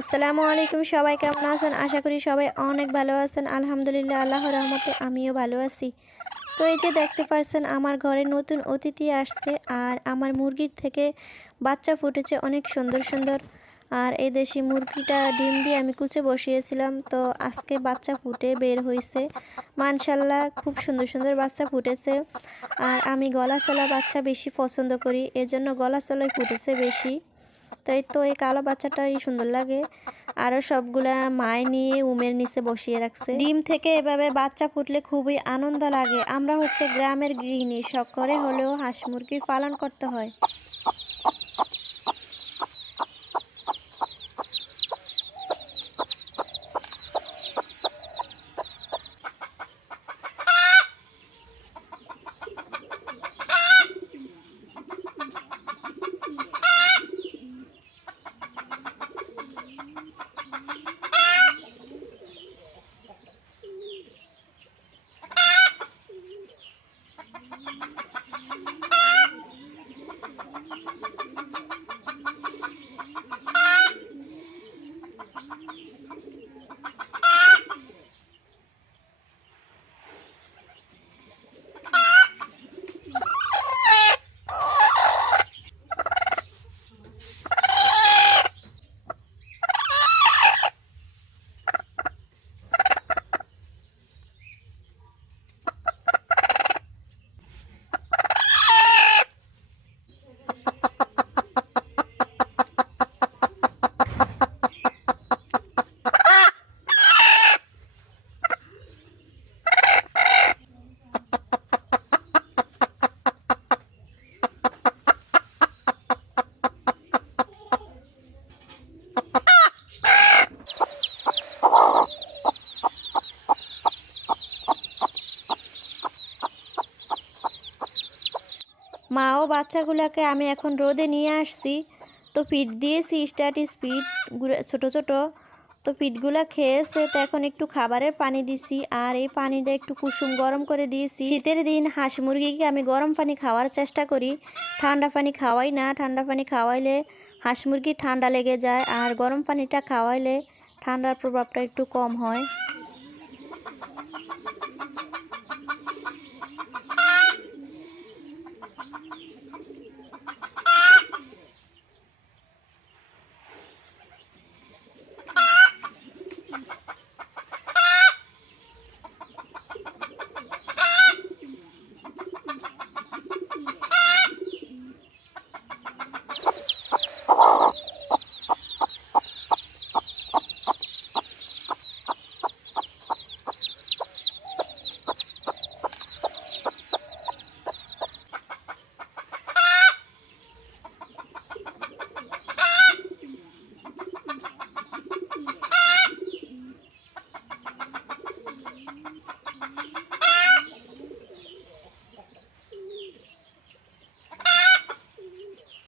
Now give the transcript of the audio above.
আসসালামু আলাইকুম, সবাই কেমন আছেন? আশা করি সবাই অনেক ভালো আছেন। আলহামদুলিল্লাহ, আল্লাহর রহমতে আমিও ভালো আছি। তো এই যে দেখতে পাচ্ছেন, আমার ঘরে নতুন অতিথি আসছে আর আমার মুরগির থেকে বাচ্চা ফুটেছে অনেক সুন্দর সুন্দর। আর এই দেশি মুরগিটা ডিম দিয়ে আমি কুচে বসিয়েছিলাম, তো আজকে বাচ্চা ফুটে বের হয়েছে। মাশাআল্লাহ, খুব সুন্দর সুন্দর বাচ্চা ফুটেছে। আর আমি গলাচলা বাচ্চা বেশি পছন্দ করি, এজন্য গলাচলাই ফুটেছে বেশি। তাই তো এই কালো বাচ্চাটাই সুন্দর লাগে। আরও সবগুলা মায় নিয়ে উমের নিচে বসিয়ে রাখছে। ডিম থেকে এভাবে বাচ্চা ফুটলে খুবই আনন্দ লাগে। আমরা হচ্ছে গ্রামের গৃহিণী, শখ করে হলেও হাঁস মুরগির পালন করতে হয়। মা ও বাচ্চাগুলোকে আমি এখন রোদে নিয়ে আসছি। তো ফিড দিয়েছি স্ট্যাটিস ফিড, ছোটো ছোটো। তো ফিডগুলো খেয়েছে, তো এখন একটু খাবারের পানি দিছি। আর এই পানিটা একটু কুসুম গরম করে দিয়েছি। শীতের দিন হাঁস মুরগিকে আমি গরম পানি খাওয়ার চেষ্টা করি, ঠান্ডা পানি খাওয়াই না। ঠান্ডা পানি খাওয়াইলে হাঁস মুরগি ঠান্ডা লেগে যায়, আর গরম পানিটা খাওয়াইলে ঠান্ডার প্রভাবটা একটু কম হয়।